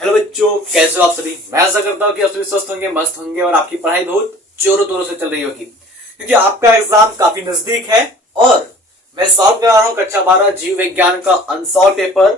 Hello बच्चों, कैसे हो आप सभी। मैं आशा करता हूँ कि आप सभी स्वस्थ होंगे, मस्त होंगे और आपकी पढ़ाई बहुत जोरों तोरों से चल रही होगी, क्योंकि आपका एग्जाम काफी नजदीक है। और मैं सॉल्व करा रहा हूँ कक्षा 12 जीव विज्ञान का अनसॉल्व पेपर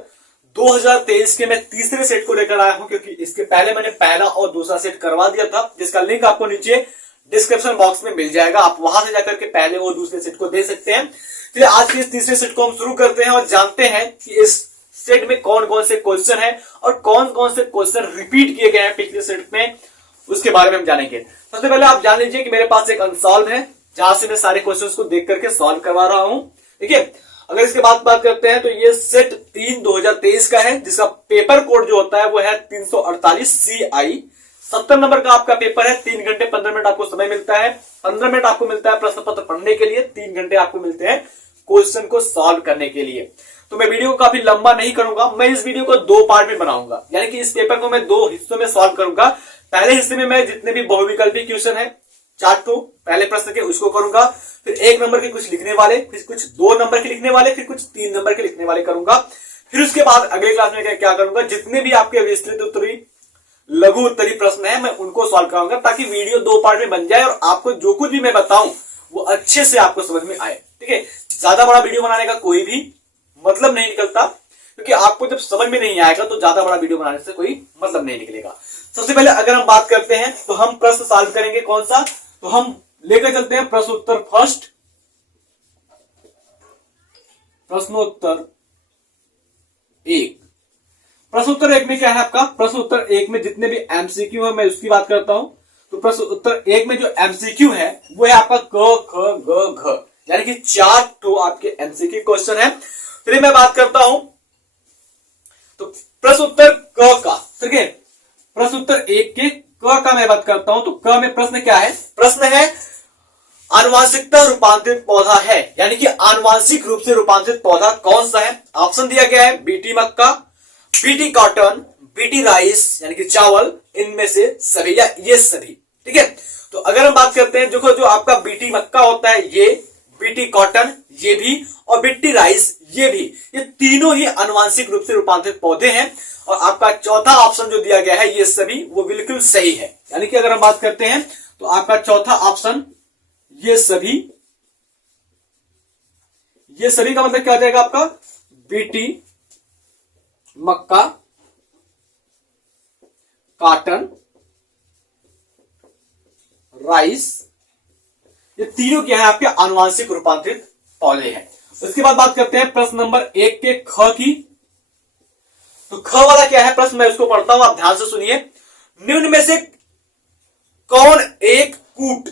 2023 के। मैं तीसरे सेट को लेकर आया हूँ, क्योंकि इसके पहले मैंने पहला और दूसरा सेट करवा दिया था, जिसका लिंक आपको नीचे डिस्क्रिप्शन बॉक्स में मिल जाएगा। आप वहां से जाकर के पहले और दूसरे सेट को देख सकते हैं। फिर आज के इस तीसरे सेट को हम शुरू करते हैं और जानते हैं कि इस सेट में कौन कौन से क्वेश्चन है और कौन कौन से क्वेश्चन रिपीट किए गए हैं पिछले सेट में, उसके बारे में हम जानेंगे। सबसे पहले आप जान लीजिए कि मेरे पास एक अनसॉल्व है, जहां से मैं सारे क्वेश्चंस को देख करके सॉल्व करवा रहा हूं। ठीक है, अगर इसके बाद बात करते हैं तो ये सेट 3 2023 का है, जिसका पेपर कोड जो होता है वो है 348 CI। 70 नंबर का आपका पेपर है। 3 घंटे 15 मिनट आपको समय मिलता है। 15 मिनट आपको मिलता है प्रश्न पत्र पढ़ने के लिए, 3 घंटे आपको मिलते हैं क्वेश्चन को सॉल्व करने के लिए। तो मैं वीडियो को काफी लंबा नहीं करूंगा, मैं इस वीडियो को 2 पार्ट में बनाऊंगा, यानी कि इस पेपर को मैं 2 हिस्सों में सॉल्व करूंगा। पहले हिस्से में मैं जितने भी बहुविकल्पी क्वेश्चन है 4 तो पहले प्रश्न के उसको करूंगा, फिर 1 नंबर के कुछ लिखने वाले, फिर कुछ 2 नंबर के लिखने वाले, फिर कुछ 3 नंबर के लिखने वाले करूंगा। फिर उसके बाद अगले क्लास में क्या करूंगा, जितने भी आपके विस्तृत उत्तरी लघु उत्तरी प्रश्न है मैं उनको सॉल्व कराऊंगा, ताकि वीडियो 2 पार्ट में बन जाए और आपको जो कुछ भी मैं बताऊं वो अच्छे से आपको समझ में आए। ठीक है, ज्यादा बड़ा वीडियो बनाने का कोई भी मतलब नहीं निकलता, क्योंकि आपको जब समझ में नहीं आएगा तो ज्यादा बड़ा वीडियो बनाने से कोई मतलब नहीं निकलेगा। सबसे पहले अगर हम बात करते हैं तो हम प्रश्न सॉल्व करेंगे कौन सा, तो हम लेकर चलते हैं प्रश्नोत्तर फर्स्ट। प्रश्नोत्तर 1। प्रश्नोत्तर 1 में क्या है आपका, प्रश्नोत्तर 1 में जितने भी एमसीक्यू है मैं उसकी बात करता हूं। तो प्रश्नोत्तर 1 में जो एमसीक्यू है वो है आपका क ख ग घ, यानी कि 4 तो आपके एमसीक्यू क्वेश्चन है। फिर मैं बात करता हूं तो प्रश्न उत्तर क का, ठीक है, प्रश्न उत्तर 1 के क का मैं बात करता हूं। तो क में प्रश्न क्या है, प्रश्न है आनुवांशिकता रूपांतरित पौधा है, यानी कि आनुवांशिक रूप से रूपांतरित पौधा कौन सा है। ऑप्शन दिया गया है बीटी मक्का, बीटी कॉटन, बीटी राइस यानी कि चावल, इनमें से सभी या ये सभी। ठीक है, तो अगर हम बात करते हैं, देखो जो आपका बीटी मक्का होता है ये, बीटी कॉटन ये भी, और बीटी राइस ये भी, ये तीनों ही आनुवांशिक रूप से रूपांतरित पौधे हैं। और आपका चौथा ऑप्शन जो दिया गया है ये सभी, वो बिल्कुल सही है। यानी कि अगर हम बात करते हैं तो आपका चौथा ऑप्शन ये सभी का मतलब क्या हो जाएगा आपका, बीटी मक्का, कॉटन, राइस, ये तीनों क्या है आपके आनुवांशिक रूपांतरित पौधे हैं। उसके बाद बात करते हैं प्रश्न नंबर 1 के ख की। तो ख वाला क्या है प्रश्न, मैं उसको पढ़ता हूं, आप ध्यान से सुनिए। निम्न में से कौन एक कूट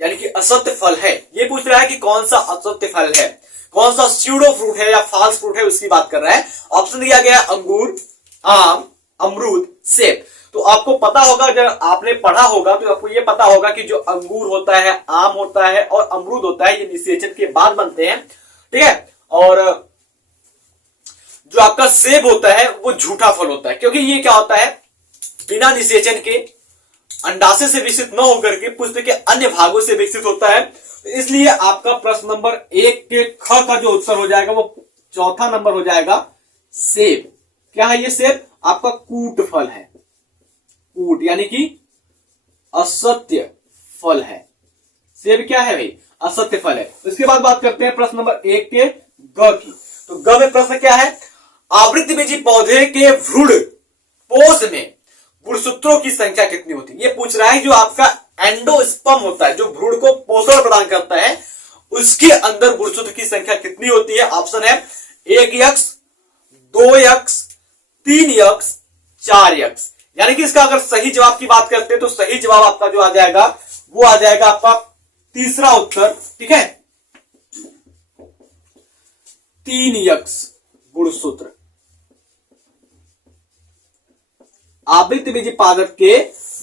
यानी कि असत्य फल है, ये पूछ रहा है कि कौन सा असत्य फल है, कौन सा स्यूडो फ्रूट है या फाल्स फ्रूट है, उसकी बात कर रहा है। ऑप्शन दिया गया है अंगूर, आम, अमरूद, सेब। तो आपको पता होगा, जब आपने पढ़ा होगा तो आपको यह पता होगा कि जो अंगूर होता है, आम होता है और अमरूद होता है, ये निषेचन के बाद बनते हैं। ठीक है, और जो आपका सेब होता है वो झूठा फल होता है, क्योंकि ये क्या होता है, बिना निषेचन के अंडाशय से विकसित न होकर के पुष्प के अन्य भागों से विकसित होता है। तो इसलिए आपका प्रश्न नंबर 1 के ख का जो उत्तर हो जाएगा वो चौथा नंबर हो जाएगा सेब। क्या है ये, सेब आपका कूट फल है, कूट यानी कि असत्य फल है। सेब क्या है भाई, असत्य फल है। उसके बाद बात करते हैं प्रश्न नंबर 1 के ग की। तो ग में प्रश्न क्या है, आवृतबीजी पौधे के भ्रूण पोष में गुणसूत्रों की संख्या कितनी होती है, ये पूछ रहा है। जो आपका एंडोस्पर्म होता है, जो भ्रूण को पोषण प्रदान करता है, उसके अंदर गुणसूत्र की संख्या कितनी होती है। ऑप्शन है 1x, 2x, 3x, 4x। यानी कि इसका अगर सही जवाब की बात करते हैं तो सही जवाब आपका जो आ जाएगा वो आ जाएगा आपका तीसरा उत्तर। ठीक है, 3x गुणसूत्र। आवृतबीजी पादप के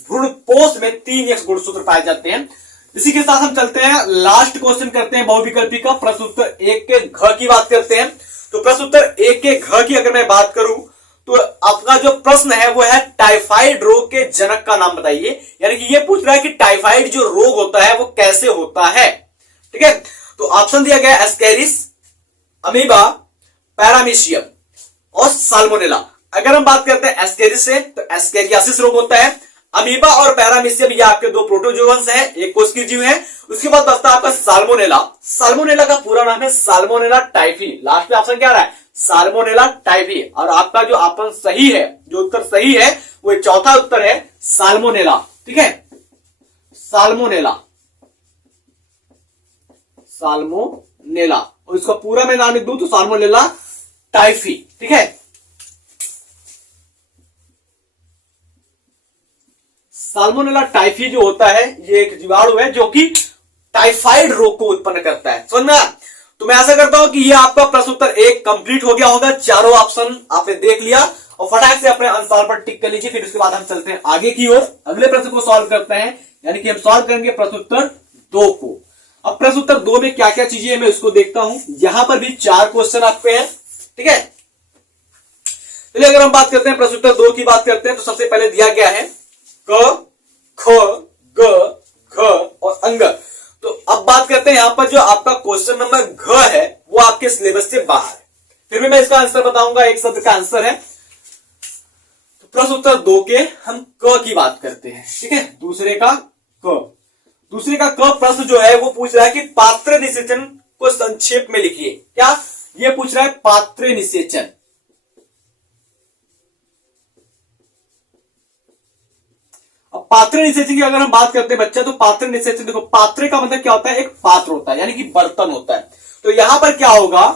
भ्रूणपोष में 3x गुणसूत्र पाए जाते हैं। इसी के साथ हम चलते हैं, लास्ट क्वेश्चन करते हैं बहुविकल्पी का। प्रश्न उत्तर 1 के घ की बात करते हैं। तो प्रश्न उत्तर 1 के घ की अगर मैं बात करूं तो आपका जो प्रश्न है वो है टाइफाइड रोग के जनक का नाम बताइए। यानी कि ये पूछ रहा है कि टाइफाइड जो रोग होता है वो कैसे होता है। ठीक है, तो ऑप्शन दिया गया एस्केरिस, अमीबा, पैरामीशियम और साल्मोनेला। अगर हम बात करते हैं एस्केरिस से, तो एस्केरियासिस रोग होता है। अमीबा और पैरामीशियम ये आपके दो प्रोटोजोअन्स हैं, एक कोशिकीय जीव है। उसके बाद बचता है आपका साल्मोनेला। साल्मोनेला का पूरा नाम है साल्मोनेला टाइफी। लास्ट में ऑप्शन क्या रहा है? Salmonella typhi. और आपका जो ऑप्शन सही है, जो उत्तर सही है, वो चौथा उत्तर है साल्मोनेला। ठीक है, साल्मोनेला, साल्मोनेला। और इसका पूरा मैं नाम लिख दूं तो साल्मोनेला टाइफी। ठीक है, साल्मोनेला टाइफी जो होता है ये एक जीवाणु है जो कि टाइफाइड रोग को उत्पन्न करता है। समझ में? तो मैं आशा करता हूं कि ये आपका प्रश्न उत्तर एक कंप्लीट हो गया होगा। चारों ऑप्शन आपने देख लिया और फटाक से अपने आंसर पर टिक कर लीजिए। फिर उसके बाद हम चलते हैं आगे की ओर, अगले प्रश्न को सॉल्व करते हैं, यानी कि हम सॉल्व करेंगे प्रश्न उत्तर 2 को। अब प्रश्न उत्तर 2 में क्या क्या चीजें मैं उसको देखता हूं। यहां पर भी 4 क्वेश्चन आपके हैं। ठीक है, चलिए अगर हम बात करते हैं प्रश्न उत्तर 2 की बात करते हैं, तो सबसे पहले दिया गया है क, ख, ग, घ और अंग। तो अब बात करते हैं यहां पर जो आपका क्वेश्चन नंबर घ है वो आपके सिलेबस से बाहर है। फिर भी मैं इसका आंसर बताऊंगा, एक शब्द का आंसर है। तो प्रश्न उत्तर 2 के हम क की बात करते हैं। ठीक है, दूसरे का क प्रश्न जो है वो पूछ रहा है कि पात्र निषेचन को संक्षेप में लिखिए। क्या ये पूछ रहा है? पात्र निषेचन। अब पात्र निषेचन की अगर हम बात करते हैं बच्चा, तो पात्र निषेचन देखो, पात्र का मतलब क्या होता है? एक पात्र होता है, यानी कि बर्तन होता है। तो यहां पर क्या होगा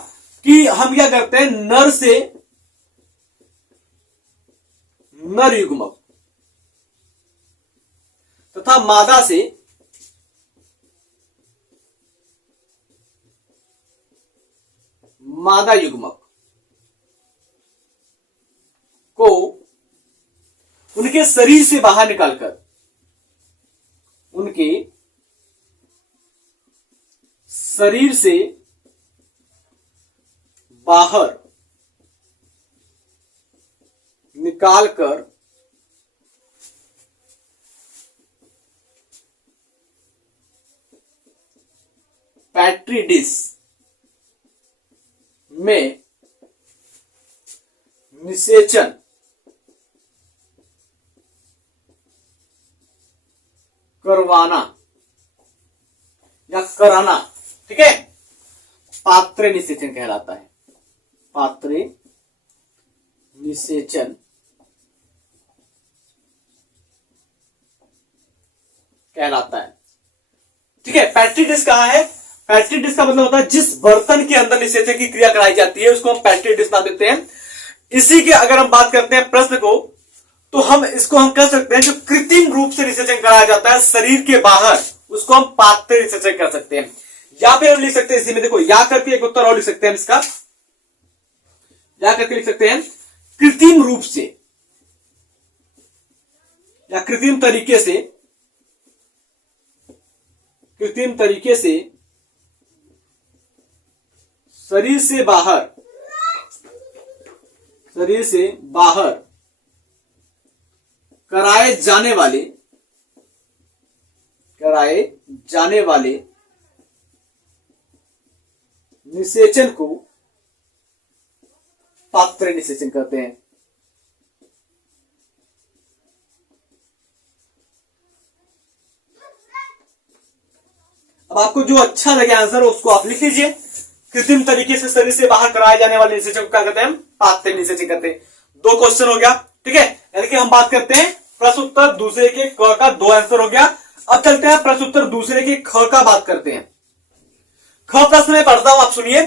कि हम क्या करते हैं, नर से नर युग्मक तथा मादा से मादा युग्मक को उनके शरीर से बाहर निकालकर उनके शरीर से बाहर निकालकर पेट्री डिश में निषेचन करवाना या कराना, ठीक है, पात्र निषेचन कहलाता है। पात्र निषेचन कहलाता है। ठीक है, पेट्री डिश कहां है? पेट्री डिश का मतलब होता है जिस बर्तन के अंदर निषेचन की क्रिया कराई जाती है उसको हम पेट्री डिश नाम देते हैं। इसी के अगर हम बात करते हैं प्रश्न को, तो हम इसको हम कह सकते हैं जो कृत्रिम रूप से निषेचन कराया जाता है शरीर के बाहर, उसको हम पात्र निषेचन कर सकते हैं। या फिर हम लिख सकते हैं इसी में, देखो या करके एक उत्तर और लिख सकते हैं हम इसका, या करके लिख सकते हैं कृत्रिम रूप से या कृत्रिम तरीके से शरीर से बाहर कराए जाने वाले निषेचन को पात्र निषेचन कहते हैं। अब आपको जो अच्छा लगे आंसर उसको आप लिख लीजिए। कृत्रिम तरीके से शरीर से बाहर कराए जाने वाले निषेचन को क्या कहते हैं? पात्र निषेचन कहते हैं। 2 क्वेश्चन हो गया। ठीक है, यानी कि हम बात करते हैं प्रश्न उत्तर दूसरे के क का 2 आंसर हो गया। अब चलते हैं प्रश्न उत्तर दूसरे के ख का बात करते हैं। ख प्रश्न में पढ़ता हूं, आप सुनिए।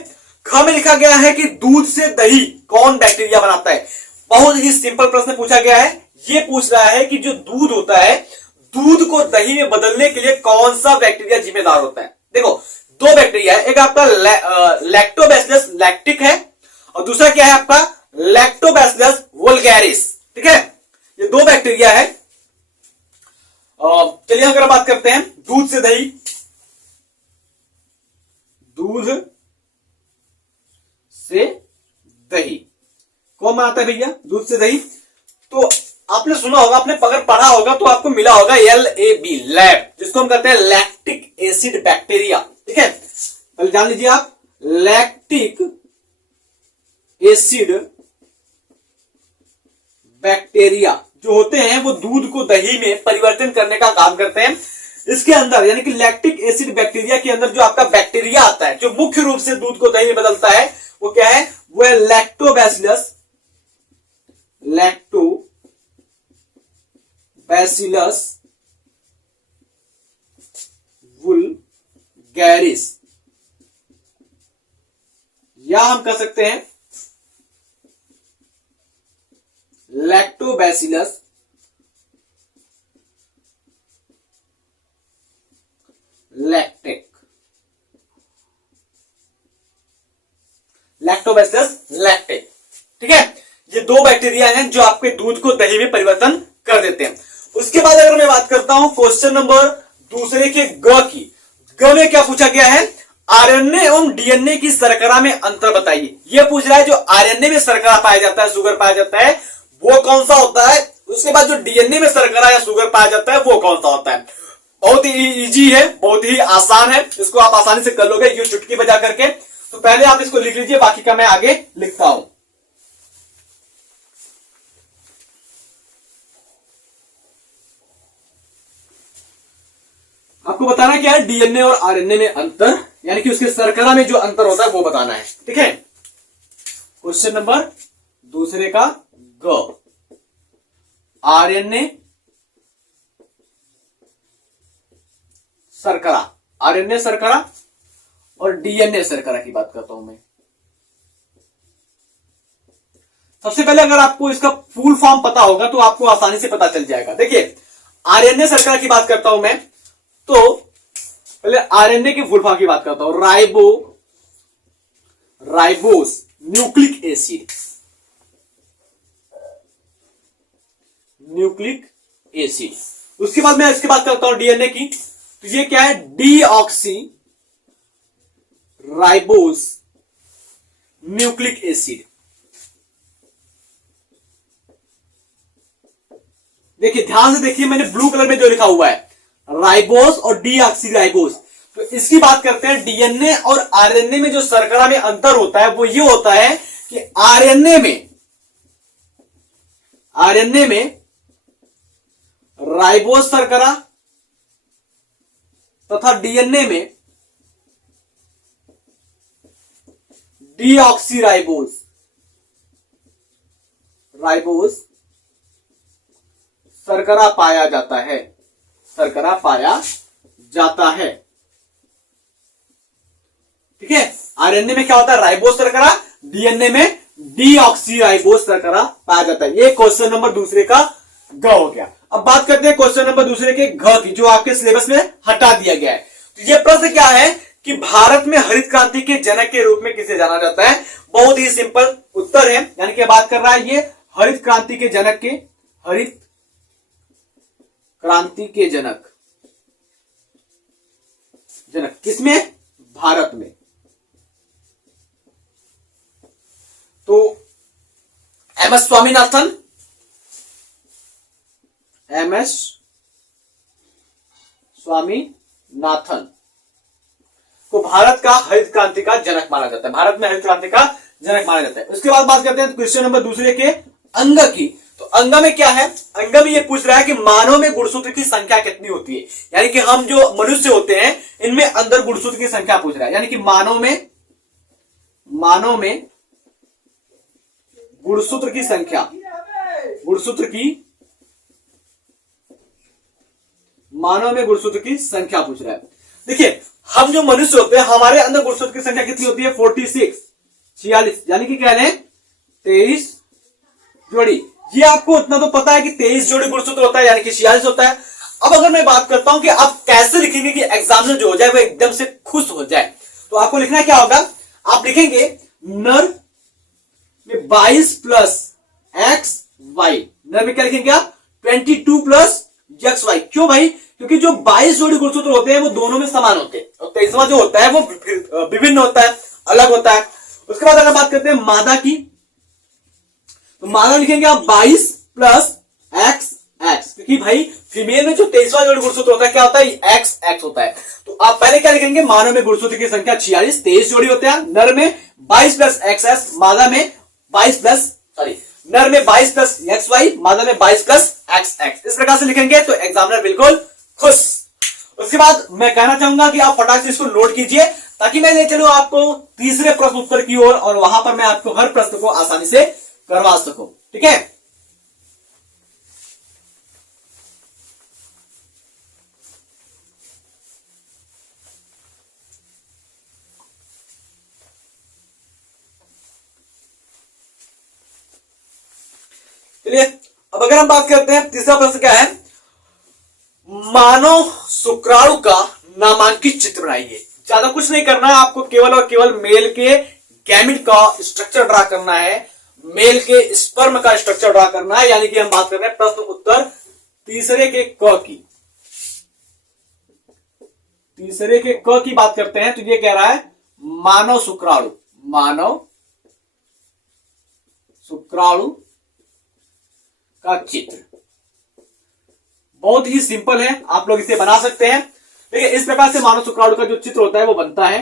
ख में लिखा गया है कि दूध से दही कौन बैक्टीरिया बनाता है? बहुत ही सिंपल प्रश्न पूछा गया है। ये पूछ रहा है कि जो दूध होता है, दूध को दही में बदलने के लिए कौन सा बैक्टीरिया जिम्मेदार होता है? देखो 2 बैक्टीरिया है, एक आपका लैक्टोबैसिलस लैक्टिक है और दूसरा क्या है आपका लैक्टोबैसिलस वल्गैरिस। ठीक है, ये 2 बैक्टीरिया है। चलिए अगर बात करते हैं दूध से दही, कौन बनाता है भैया? दूध से दही। तो आपने सुना होगा, आपने अगर पढ़ा होगा तो आपको मिला होगा LAB लैब, जिसको हम कहते हैं लैक्टिक एसिड बैक्टीरिया। ठीक है, पहले जान लीजिए आप, लैक्टिक एसिड बैक्टीरिया जो होते हैं वो दूध को दही में परिवर्तन करने का काम करते हैं। इसके अंदर यानी कि लैक्टिक एसिड बैक्टीरिया के अंदर जो आपका बैक्टीरिया आता है जो मुख्य रूप से दूध को दही में बदलता है वो क्या है, वो है लैक्टोबैसिलस वुल्गैरिस, या हम कह सकते हैं लैक्टोबैसिलस लैक्टिक, लैक्टोबैसिलस लैक्टिक। ठीक है, ये दो बैक्टीरिया हैं जो आपके दूध को दही में परिवर्तन कर देते हैं। उसके बाद अगर मैं बात करता हूं क्वेश्चन नंबर दूसरे के ग की, ग में क्या पूछा गया है, आरएनए एवं डीएनए की शर्करा में अंतर बताइए। यह पूछ रहा है जो आरएनए में शर्करा पाया जाता है, शुगर पाया जाता है, वो कौन सा होता है। उसके बाद जो डीएनए में शर्करा या शुगर पाया जाता है वो कौन सा होता है। बहुत ही इजी है, बहुत ही आसान है, इसको आप आसानी से कर लोगे ये चुटकी बजा करके। तो पहले आप इसको लिख लीजिए, बाकी का मैं आगे लिखता हूं। आपको बताना क्या है, डीएनए और आरएनए में अंतर, यानी कि उसके शर्करा में जो अंतर होता है वो बताना है। ठीक है, क्वेश्चन नंबर दूसरे का ग, आरएनए शर्करा, आरएनए शर्करा और डीएनए शर्करा की बात करता हूं मैं। सबसे पहले अगर आपको इसका फुल फॉर्म पता होगा तो आपको आसानी से पता चल जाएगा। देखिए, आरएनए शर्करा की बात करता हूं मैं, तो पहले आरएनए की फुल फॉर्म की बात करता हूं, ribose nucleic acid, nucleic acid. उसके बाद मैं इसकी बात करता हूं डीएनए की, तो ये क्या है, डीऑक्सी राइबोस न्यूक्लिक एसिड। देखिए ध्यान से देखिए, मैंने ब्लू कलर में जो लिखा हुआ है राइबोस और डीऑक्सी राइबोस, तो इसकी बात करते हैं। डीएनए और आरएनए में जो शर्करा में अंतर होता है वो ये होता है कि आरएनए में राइबोस शर्करा तथा डीएनए में डीऑक्सी राइबोस शर्करा पाया जाता है, शर्करा पाया जाता है। ठीक है, आरएनए में क्या होता है, राइबोस शर्करा, डीएनए में डीऑक्सी राइबोस शर्करा पाया जाता है। ये क्वेश्चन नंबर दूसरे का ग हो गया। अब बात करते हैं क्वेश्चन नंबर दूसरे के घ की, जो आपके सिलेबस में हटा दिया गया है। तो ये प्रश्न क्या है कि भारत में हरित क्रांति के जनक के रूप में किसे जाना जाता है। बहुत ही सिंपल उत्तर है, यानी कि बात कर रहा है ये हरित क्रांति के जनक के, हरित क्रांति के जनक किसमें, भारत में। तो एमएस स्वामीनाथन, को भारत का हरित क्रांति का जनक माना जाता है, भारत में हरित क्रांति का जनक माना जाता है। उसके बाद बात करते हैं क्वेश्चन नंबर दूसरे के अंग की। तो अंग में क्या है, अंग में ये पूछ रहा है कि मानव में गुणसूत्र की संख्या कितनी होती है, यानी कि हम जो मनुष्य होते हैं इनमें अंदर गुणसूत्र की संख्या पूछ रहा है, यानी कि मानव में गुणसूत्र की संख्या, मानव में गुणसूत्र की संख्या पूछ रहा है। देखिए, हम जो मनुष्य होते हैं हमारे अंदर गुणसूत्र की संख्या कितनी होती है, 46, यानी कि कह लें 23 जोड़ी। ये आपको इतना तो पता है कि 23 जोड़ी गुणसूत्र होता है, यानी कि 46 होता है। अब अगर मैं बात करता हूं कि आप कैसे लिखेंगे कि एग्जामिनर जो हो जाए वो एकदम से खुश हो जाए, तो आपको लिखना क्या होगा, आप लिखेंगे नर में 22 प्लस एक्स वाई, नर में क्या लिखेंगे आप 22 प्लस एक्स वाई। क्यों भाई, क्योंकि जो 22 जोड़ी गुणसूत्र होते हैं वो दोनों में समान होते हैं और 23वां जो होता है वो विभिन्न होता है, अलग होता है। उसके बाद अगर बात करते हैं मादा की, तो मादा लिखेंगे आप 22 प्लस एक्स एक्स, क्योंकि भाई फीमेल में जो 23वां जोड़ी गुणसूत्र होता है क्या होता है, एक्स एक्स होता है। तो आप पहले क्या लिखेंगे, मानव में गुणसूत्र की संख्या 46, 23 जोड़ी होते हैं, नर में 22 प्लस एक्स एक्स, मादा में 22 नर में 22 प्लस एक्स वाई, मादा में 22 प्लस एक्स एक्स। इस प्रकार से लिखेंगे तो एग्जामिनर बिल्कुल खुश। उसके बाद मैं कहना चाहूंगा कि आप फटाक से इसको नोट कीजिए ताकि मैं ले चलूं आपको तीसरे प्रश्न उत्तर की ओर और वहां पर मैं आपको हर प्रश्न को आसानी से करवा सकूं। ठीक है, चलिए अब अगर हम बात करते हैं तीसरा प्रश्न क्या है, मानव शुक्राणु का नामांकित चित्र बनाइए। ज्यादा कुछ नहीं करना है आपको, केवल और केवल मेल के गैमेट का स्ट्रक्चर ड्रा करना है, मेल के स्पर्म का स्ट्रक्चर ड्रा करना है। यानी कि हम बात कर रहे हैं प्रश्न उत्तर तीसरे के क की बात करते हैं। तो ये कह रहा है मानव शुक्राणु का चित्र। बहुत ही सिंपल है, आप लोग इसे बना सकते हैं। देखिए इस प्रकार से मानव शुक्राणु का जो चित्र होता है वो बनता है।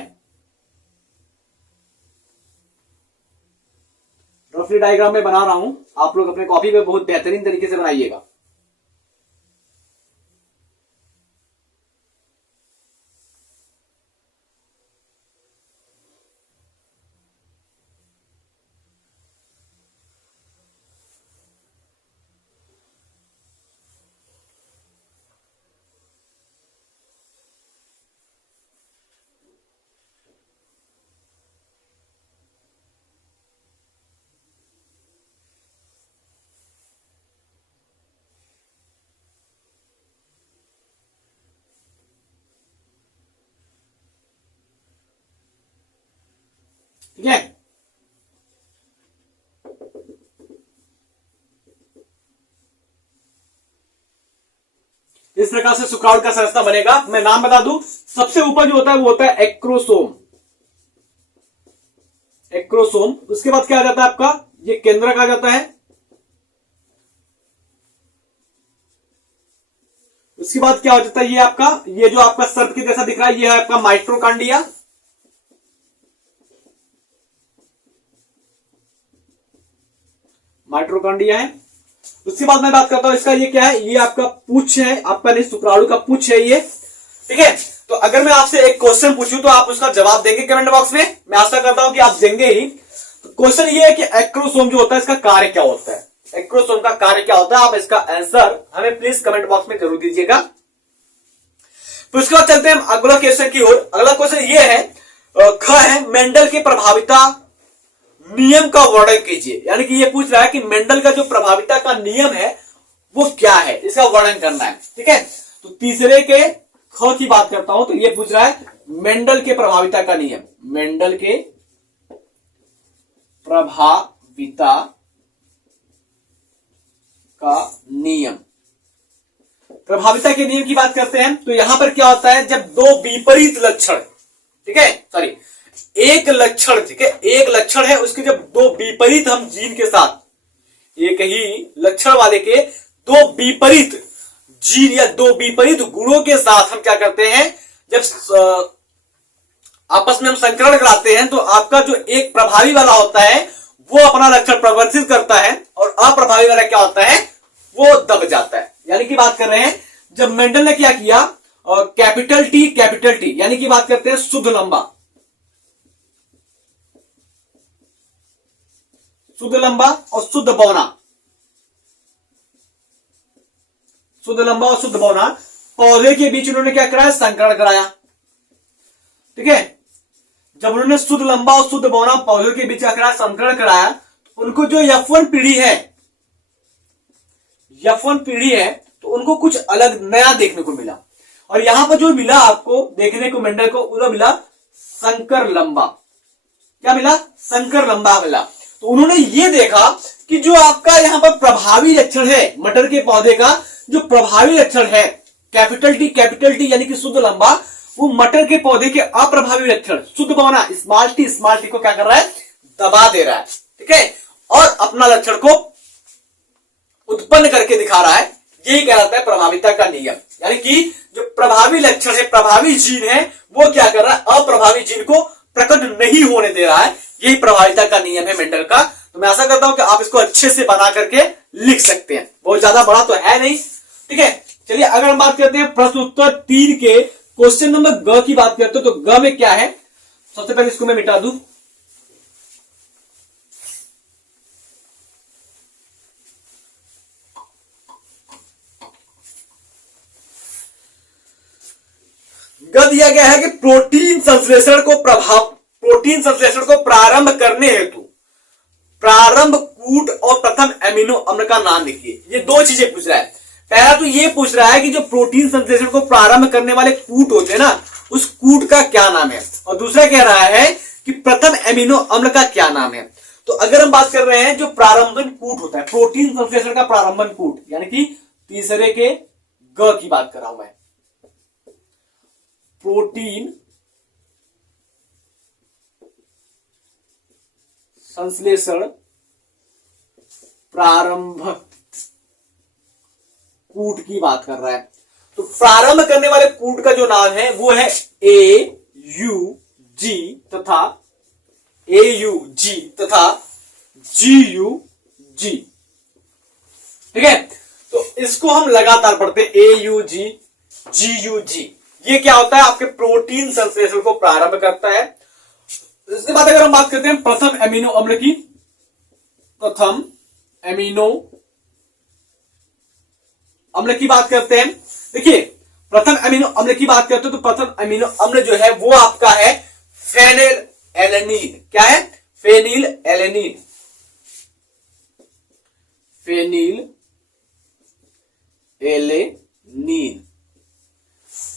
रफली डायग्राम में बना रहा हूं, आप लोग अपने कॉपी पे बहुत बेहतरीन तरीके से बनाइएगा। ठीक है, इस प्रकार से शुक्राणु का संरचना बनेगा। मैं नाम बता दूं, सबसे ऊपर जो होता है वो होता है एक्रोसोम। उसके बाद क्या आ जाता है आपका, ये केंद्रक आ जाता है। उसके बाद क्या हो जाता है, ये आपका, ये जो आपका सर्प के जैसा दिख रहा है, ये है आपका माइटोकांड्रिया। है। उसके बाद मैं बात करता हूं इसका, ये क्या है, ये आपका पूछ है, आपका नहीं शुक्राणु का पूछ है ये। ठीक है, तो अगर मैं आपसे एक क्वेश्चन पूछूं तो आप उसका जवाब देंगे कमेंट बॉक्स में, मैं आशा करता हूं कि आप देंगे ही। तो क्वेश्चन ये है कि एक्रोसोम जो होता है इसका कार्य क्या होता है, एक्रोसोम का कार्य क्या होता है, आप इसका आंसर हमें प्लीज कमेंट बॉक्स में जरूर दीजिएगा। तो उसके बाद चलते हैं हम अगला क्वेश्चन की ओर। अगला क्वेश्चन ये है, ख है, मेंडल के प्रभाविता नियम का वर्णन कीजिए। यानी कि ये पूछ रहा है कि मेंडल का जो प्रभाविता का नियम है वो क्या है, इसका वर्णन करना है। ठीक है, तो तीसरे के ख की बात करता हूं, तो ये पूछ रहा है मेंडल के प्रभाविता का नियम, मेंडल के प्रभाविता का नियम। प्रभाविता के नियम की बात करते हैं तो यहां पर क्या होता है, जब दो विपरीत लक्षण, ठीक है, सॉरी एक लक्षण, ठीक है, एक लक्षण है उसके जब दो विपरीत हम जीन के साथ, एक ही लक्षण वाले के दो विपरीत जीन या दो विपरीत गुणों के साथ हम क्या करते हैं, जब आपस में हम संकरण कराते हैं तो आपका जो एक प्रभावी वाला होता है वो अपना लक्षण प्रदर्शित करता है और अप्रभावी वाला क्या होता है, वो दब जाता है। यानी कि बात कर रहे हैं जब मेंडल ने क्या किया, कैपिटल टी यानी कि बात करते हैं शुद्ध लंबा और शुद्ध बौना, शुद्ध लंबा और शुद्ध बौना पौधे के बीच उन्होंने क्या कराया, संकरण कराया। ठीक है, जब उन्होंने शुद्ध लंबा और शुद्ध बौना पौधों के बीच क्या कराया, संकरण कराया, तो उनको जो F1 पीढ़ी है तो उनको कुछ अलग नया देखने को मिला। और यहां पर जो मिला आपको देखने को मेंडल को, उधर मिला संकर लंबा। क्या मिला, संकर लंबा मिला। तो उन्होंने ये देखा कि जो आपका यहां पर प्रभावी लक्षण है मटर के पौधे का, जो प्रभावी लक्षण है कैपिटल टी यानी कि शुद्ध लंबा, वो मटर के पौधे के अप्रभावी लक्षण शुद्ध बौना स्मॉल टी को क्या कर रहा है, दबा दे रहा है। ठीक है, और अपना लक्षण को उत्पन्न करके दिखा रहा है। यही कहलाता है प्रभाविता का नियम। यानी कि जो प्रभावी लक्षण है, प्रभावी जीन है, वो क्या कर रहा है, अप्रभावी जीन को प्रकट नहीं होने दे रहा है। यही प्रभाविता का नियम है मेंडल का। तो मैं आशा करता हूं कि आप इसको अच्छे से बना करके लिख सकते हैं, बहुत ज्यादा बड़ा तो है नहीं। ठीक है, चलिए अगर हम बात करते हैं प्रश्न उत्तर 3 के क्वेश्चन नंबर ग की बात करते हैं, तो ग में क्या है, सबसे पहले इसको मैं मिटा दूं। ग दिया गया है कि प्रोटीन संश्लेषण को प्रारंभ करने हेतु प्रारंभ कूट और प्रथम एमिनो अम्ल का नाम लिखिए। ये दो चीजें पूछ रहा है। पहला तो ये पूछ रहा है कि जो प्रोटीन संश्लेषण को प्रारंभ करने वाले कूट होते हैं ना, उस कूट का क्या नाम है, और दूसरा कह रहा है कि प्रथम एमिनो अम्ल का क्या नाम है। तो अगर हम बात कर रहे हैं जो प्रारंभन कूट होता है, प्रोटीन संश्लेषण का प्रारंभन कूट, यानी कि तीसरे के ग की बात कर रहा हूं मैं, प्रोटीन संश्लेषण प्रारंभ कूट की बात कर रहा है। तो प्रारंभ करने वाले कूट का जो नाम है वो है AUG तथा GUG। ठीक है, तो इसको हम लगातार पढ़ते हैं, AUG GUG। ये क्या होता है, आपके प्रोटीन संश्लेषण को प्रारंभ करता है। इसके बाद अगर हम बात करते हैं प्रथम एमिनो अम्ल की, प्रथम एमिनो अम्ल की बात करते हैं। देखिए, प्रथम एमिनो अम्ल की बात करते हैं तो प्रथम एमिनो अम्ल जो है वो आपका है फेनिल एलेनिन। क्या है, phenylalanine. Phenylalanine,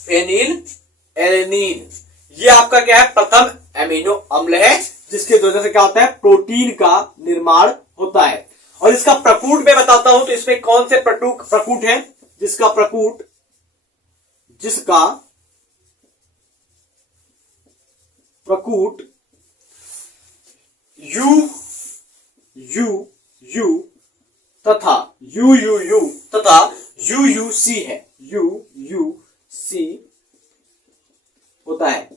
phenylalanine, ये आपका क्या है, प्रथम एमिनो अम्ल है, जिसके वजह से क्या होता है, प्रोटीन का निर्माण होता है। और इसका प्रकूट मैं बताता हूं, तो इसमें कौन से प्रकूट है, जिसका प्रकूट यू तथा UUC है, UUC होता है।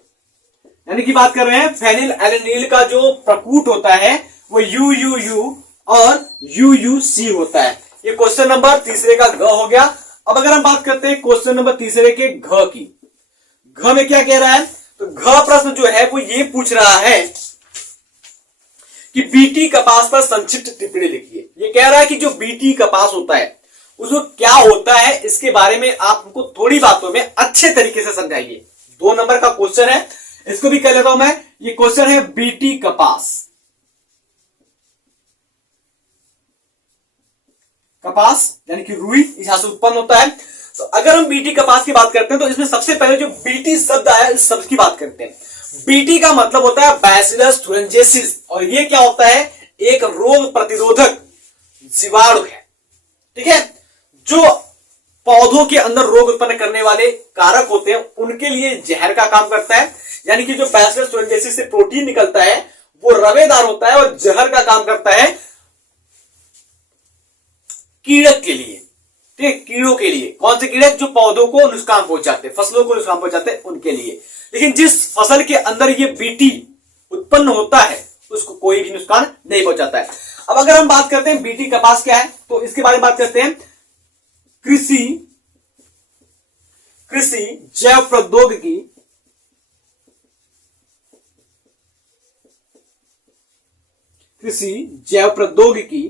यानी कि बात कर रहे हैं फेनिल एलेनिल का जो प्रकूट होता है वो UUU और UUC होता है। ये क्वेश्चन नंबर तीसरे का ग हो गया। अब अगर हम बात करते हैं क्वेश्चन नंबर तीसरे के घ की, घ में क्या कह रहा है, तो घ प्रश्न जो है वो ये पूछ रहा है कि बीटी कपास पर संक्षिप्त टिप्पणी लिखिए। ये कह रहा है कि जो बीटी कपास होता है उसको क्या होता है, इसके बारे में आप हमको थोड़ी बातों में अच्छे तरीके से समझाइए। 2 नंबर का क्वेश्चन है, इसको भी कह लेता हूं मैं। ये क्वेश्चन है बीटी कपास, यानी कि रुई यहां से उत्पन्न होता है। तो अगर हम बीटी कपास की बात करते हैं तो इसमें सबसे पहले जो बीटी शब्द आया, इस शब्द की बात करते हैं। बीटी का मतलब होता है बैसिलस थुरिंजेसिस, और ये क्या होता है, एक रोग प्रतिरोधक जीवाणु है। ठीक है, जो पौधों के अंदर रोग उत्पन्न करने वाले कारक होते हैं उनके लिए जहर का काम करता है। यानी कि जो बैसिलस थुरिंजेसिस से प्रोटीन निकलता है वो रवेदार होता है और जहर का काम करता है कीड़क के लिए। ठीक है, कीड़ों के लिए। कौन से कीड़क, जो पौधों को नुकसान पहुंचाते हैं, फसलों को नुकसान पहुंचाते हैं, उनके लिए। लेकिन जिस फसल के अंदर ये बीटी उत्पन्न होता है उसको कोई भी नुकसान नहीं पहुंचाता है। अब अगर हम बात करते हैं बीटी कपास क्या है, तो इसके बारे में बात करते हैं। कृषि जैव प्रौद्योगिकी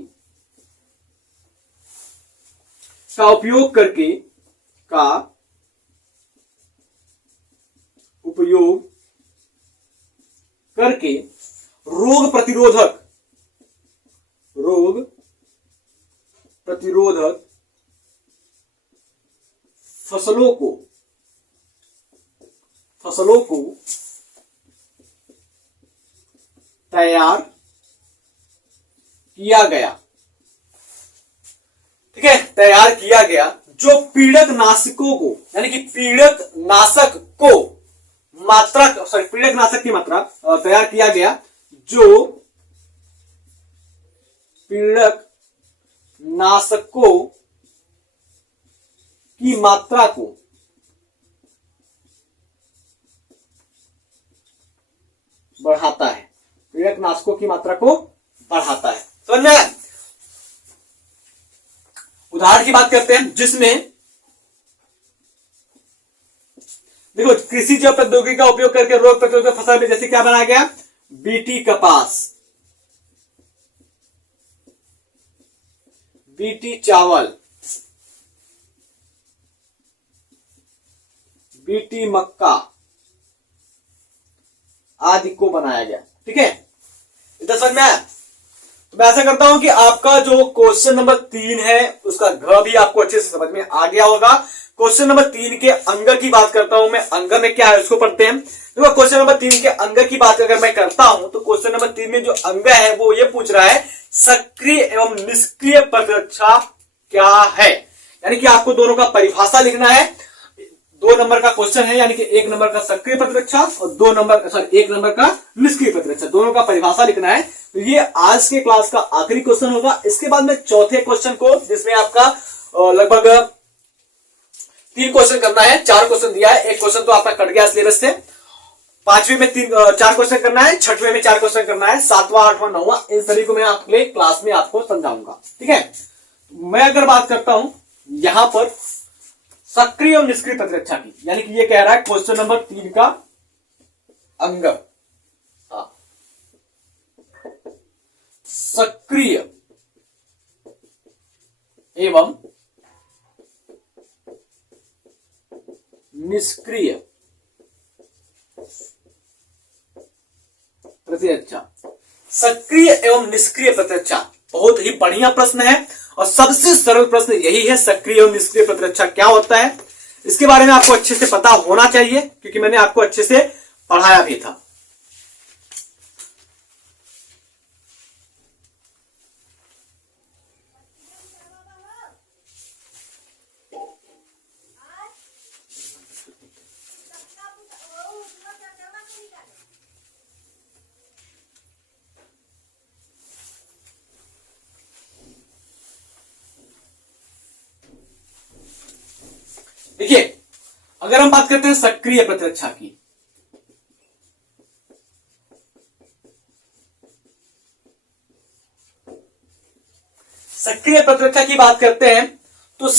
का उपयोग करके रोग प्रतिरोधक फसलों को तैयार किया गया। ठीक है, तैयार किया गया जो पीड़क नाशकों को, यानी कि पीड़क नाशक की मात्रा तैयार किया गया जो पीड़क नाशकों की मात्रा को बढ़ाता है, पीड़क नाशकों की मात्रा को बढ़ाता है। समझ में आया? उदाहरण की बात करते हैं जिसमें देखो कृषि जैव प्रौद्योगिकी का उपयोग करके रोग प्रतिरोधक फसल में जैसे क्या बनाया गया, बीटी कपास, बीटी चावल, बीटी मक्का आदि को बनाया गया। ठीक है, इतना समझ में आया? तो मैं ऐसा करता हूं कि आपका जो क्वेश्चन नंबर 3 है उसका घ भी आपको अच्छे से समझ में आ गया होगा। क्वेश्चन नंबर 3 के अंग की बात करता हूं मैं। अंग में क्या है उसको पढ़ते हैं। देखो क्वेश्चन नंबर 3 के अंग की बात अगर मैं करता हूं तो क्वेश्चन नंबर 3 में जो अंग है वो ये पूछ रहा है सक्रिय एवं निष्क्रिय प्रतिरक्षा क्या है, यानी कि आपको दोनों का परिभाषा लिखना है। 2 नंबर का क्वेश्चन है, यानी कि 1 नंबर का सक्रिय प्रतिरक्षा और 1 नंबर का निष्क्रिय प्रतिरक्षा, दोनों का परिभाषा लिखना है। तो ये आज के क्लास का आखिरी क्वेश्चन होगा। इसके बाद में चौथे क्वेश्चन को, जिसमें आपका लगभग 3 क्वेश्चन करना है, 4 क्वेश्चन दिया है। 1 क्वेश्चन तो आपका कट गया सिलेबस से। 5वीं में 4 क्वेश्चन करना है, 6वीं में 4 क्वेश्चन करना है, 7वां 8वां 9वां इन सभी को मैं अगले क्लास में आपको समझाऊंगा। ठीक है, मैं अगर बात करता हूं यहां पर सक्रिय और निष्क्रिय प्रतिरक्षा की, यानी कि ये कह रहा है क्वेश्चन नंबर 3 का अंग, सक्रिय एवं निष्क्रिय प्रतिरक्षा। सक्रिय एवं निष्क्रिय प्रतिरक्षा बहुत ही बढ़िया प्रश्न है और सबसे सरल प्रश्न यही है, सक्रिय एवं निष्क्रिय प्रतिरक्षा क्या होता है। इसके बारे में आपको अच्छे से पता होना चाहिए क्योंकि मैंने आपको अच्छे से पढ़ाया भी था। देखिए, अगर हम बात करते हैं सक्रिय प्रतिरक्षा की, सक्रिय प्रतिरक्षा की बात करते हैं तो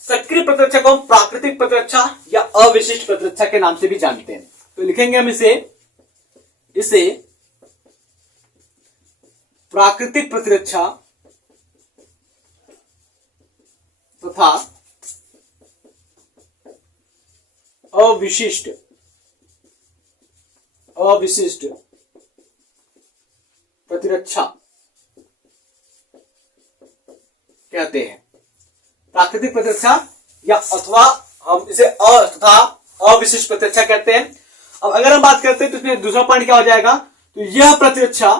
सक्रिय प्रतिरक्षा को हम प्राकृतिक प्रतिरक्षा या अविशिष्ट प्रतिरक्षा के नाम से भी जानते हैं। तो लिखेंगे हम इसे प्राकृतिक प्रतिरक्षा तथा अविशिष्ट प्रतिरक्षा कहते हैं। प्राकृतिक प्रतिरक्षा या अथवा हम इसे तथा अविशिष्ट प्रतिरक्षा कहते हैं। अब अगर हम बात करते हैं तो इसमें दूसरा पॉइंट क्या हो जाएगा, तो यह प्रतिरक्षा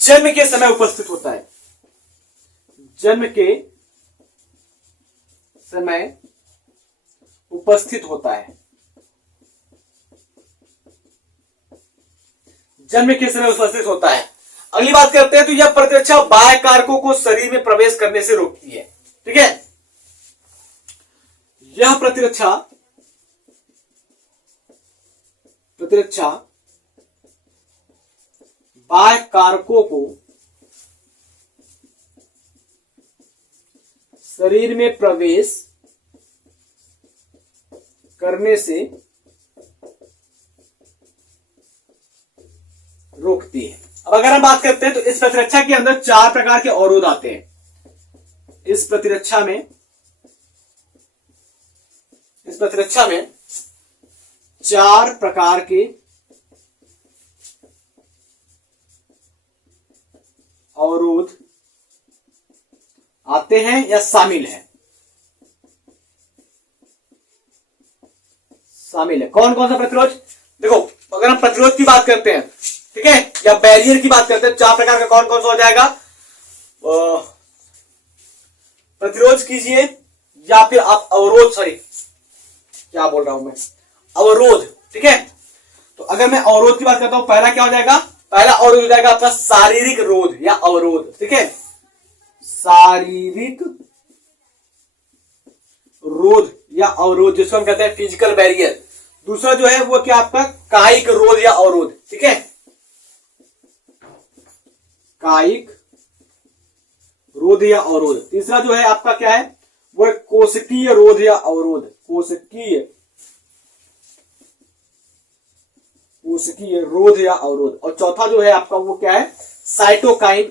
जन्म के समय उपस्थित होता है, जन्म के समय उपस्थित होता है, जन्म के समय उपस्थित होता है। अगली बात करते हैं तो यह प्रतिरक्षा बाह्य कारकों को शरीर में प्रवेश करने से रोकती है। ठीक है, यह प्रतिरक्षा बाह्य कारकों को शरीर में प्रवेश करने से रोकती है। अब अगर हम बात करते हैं तो इस प्रतिरक्षा के अंदर 4 प्रकार के अवरोध आते हैं। इस प्रतिरक्षा में 4 प्रकार के अवरोध आते हैं या शामिल है। कौन कौन सा प्रतिरोध? देखो, अगर हम प्रतिरोध की बात करते हैं, ठीक है, या बैरियर की बात करते हैं, 4 प्रकार का कौन कौन सा हो जाएगा? प्रतिरोध कीजिए या फिर आप अवरोध, सॉरी क्या बोल रहा हूं मैं, अवरोध। ठीक है, तो अगर मैं अवरोध की बात करता हूं, पहला क्या हो जाएगा? पहला अवरोध हो जाएगा आपका शारीरिक रोध या अवरोध। ठीक है, शारीरिक रोध या अवरोध, जिसको हम कहते हैं फिजिकल बैरियर। दूसरा जो है वो क्या आपका कायिक रोध या अवरोध, ठीक है, कायिक रोध या अवरोध। तीसरा जो है आपका क्या है वो है कोशिकीय रोध या अवरोध, कोशिकीय रोध या अवरोध। और चौथा जो है आपका वो क्या है साइटोकाइन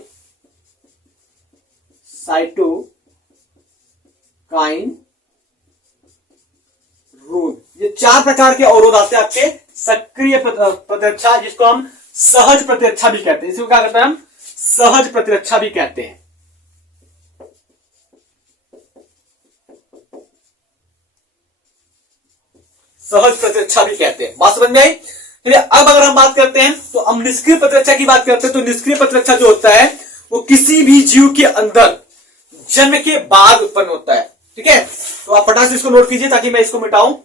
रोध। ये 4 प्रकार के अवरोध आते हैं आपके सक्रिय प्रतिरक्षा, जिसको हम सहज प्रतिरक्षा भी कहते हैं। इसको क्या कहते हैं हम सहज प्रतिरक्षा भी कहते हैं। सहज प्रतिरक्षा भी कहते हैं। बात समझ में आई? चलिए अब अगर हम बात करते हैं तो हम निष्क्रिय प्रतिरक्षा की बात करते हैं। तो निष्क्रिय प्रतिरक्षा जो होता है वो किसी भी जीव के अंदर जन्म के बाद उत्पन्न होता है, ठीक है। तो आप फटाक से इसको नोट कीजिए ताकि मैं इसको मिटाऊं।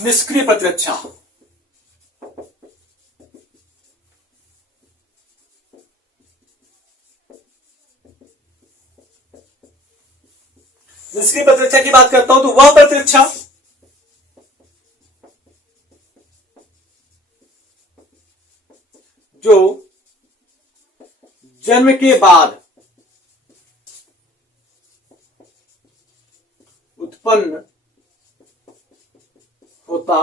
निष्क्रिय प्रतिरक्षा, निष्क्रिय प्रतिरक्षा की बात करता हूं तो वह प्रतिरक्षा जो जन्म के बाद उत्पन्न होता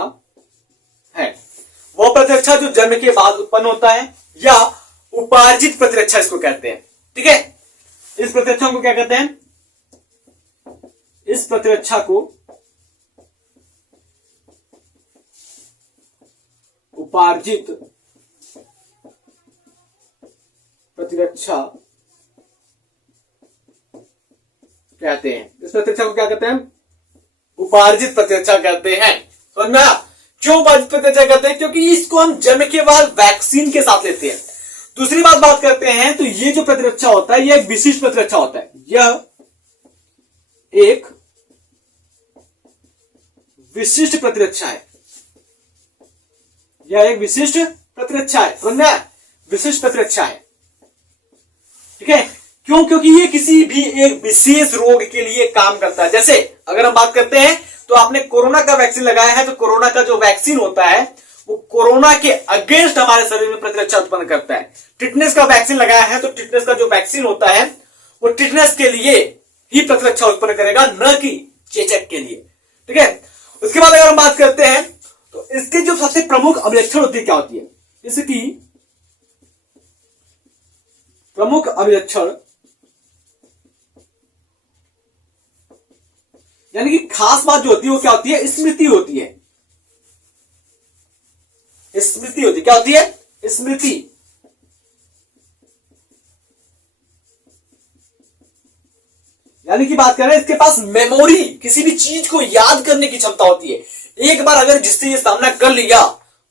है, वह प्रतिरक्षा जो जन्म के बाद उत्पन्न होता है, या उपार्जित प्रतिरक्षा इसको कहते हैं, ठीक है। इस प्रतिरक्षा को क्या कहते हैं? इस प्रतिरक्षा को उपार्जित प्रतिरक्षा कहते हैं। इस प्रतिरक्षा को क्या कहते हैं? उपार्जित प्रतिरक्षा कहते हैं। समझना? क्यों उपार्जित प्रतिरक्षा कहते हैं? क्योंकि इसको हम जन्म के बाद वैक्सीन के साथ लेते हैं। दूसरी बात करते हैं तो ये जो प्रतिरक्षा होता है यह एक विशिष्ट प्रतिरक्षा होता है। यह एक विशिष्ट प्रतिरक्षा है, यह एक विशिष्ट प्रतिरक्षा है। समझना? विशिष्ट प्रतिरक्षा है, ठीक है। क्यों? क्योंकि ये किसी भी एक विशेष रोग के लिए काम करता है। जैसे अगर हम बात करते हैं तो आपने कोरोना का वैक्सीन लगाया है, तो कोरोना का जो वैक्सीन होता है वो कोरोना के अगेंस्ट हमारे शरीर में प्रतिरक्षा उत्पन्न करता है। टिटनेस का वैक्सीन लगाया है तो टिटनेस का जो वैक्सीन होता है वो टिटनेस के लिए ही प्रतिरक्षा उत्पन्न करेगा, न कि चेचक के लिए, ठीक है। उसके बाद अगर हम बात करते हैं तो इसके जो सबसे प्रमुख अभिलक्षण होती है क्या होती है? इसकी प्रमुख अभिलक्षण यानी कि खास बात जो होती है वो क्या होती है? स्मृति होती है। स्मृति होती है। क्या होती है? स्मृति। यानी कि बात कर रहे हैं इसके पास मेमोरी, किसी भी चीज को याद करने की क्षमता होती है। एक बार अगर जिससे ये सामना कर लिया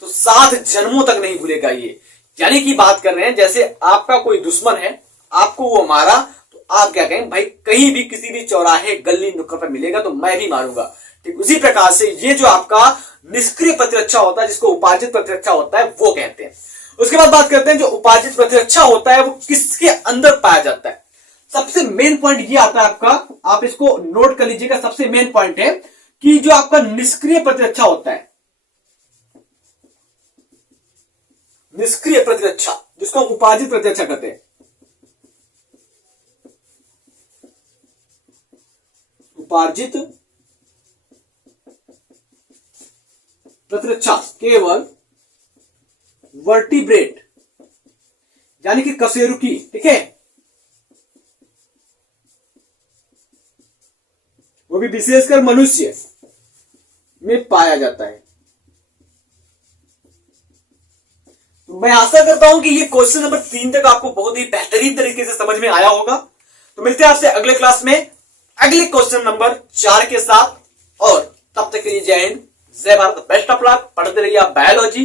तो 7 जन्मों तक नहीं भूलेगा ये। यानी कि बात कर रहे हैं जैसे आपका कोई दुश्मन है, आपको वो मारा तो आप क्या कहें, भाई कहीं भी किसी भी चौराहे गली नुक्कड़ पर मिलेगा तो मैं भी मारूंगा। ठीक उसी प्रकार से ये जो आपका निष्क्रिय प्रतिरक्षा होता है जिसको उपार्जित प्रतिरक्षा होता है वो कहते हैं। उसके बाद बात करते हैं जो उपार्जित प्रतिरक्षा होता है वो किसके अंदर पाया जाता है। सबसे मेन पॉइंट ये आता है आपका, आप इसको नोट कर लीजिएगा। सबसे मेन पॉइंट है कि जो आपका निष्क्रिय प्रतिरक्षा होता है, निष्क्रिय प्रतिरक्षा जिसको हम उपार्जित प्रतिरक्षा कहते हैं, उपार्जित प्रतिरक्षा केवल वर्टिब्रेट यानी कि कशेरुकी, ठीक है, वो भी विशेषकर मनुष्य में पाया जाता है। तो मैं आशा करता हूं कि ये क्वेश्चन नंबर 3 तक आपको बहुत ही बेहतरीन तरीके से समझ में आया होगा। तो मिलते हैं आपसे अगले क्लास में अगले क्वेश्चन नंबर 4 के साथ, और तब तक के लिए जय हिंद, जय भारत, बेस्ट ऑफ लक। पढ़ते रहिए आप बायोलॉजी।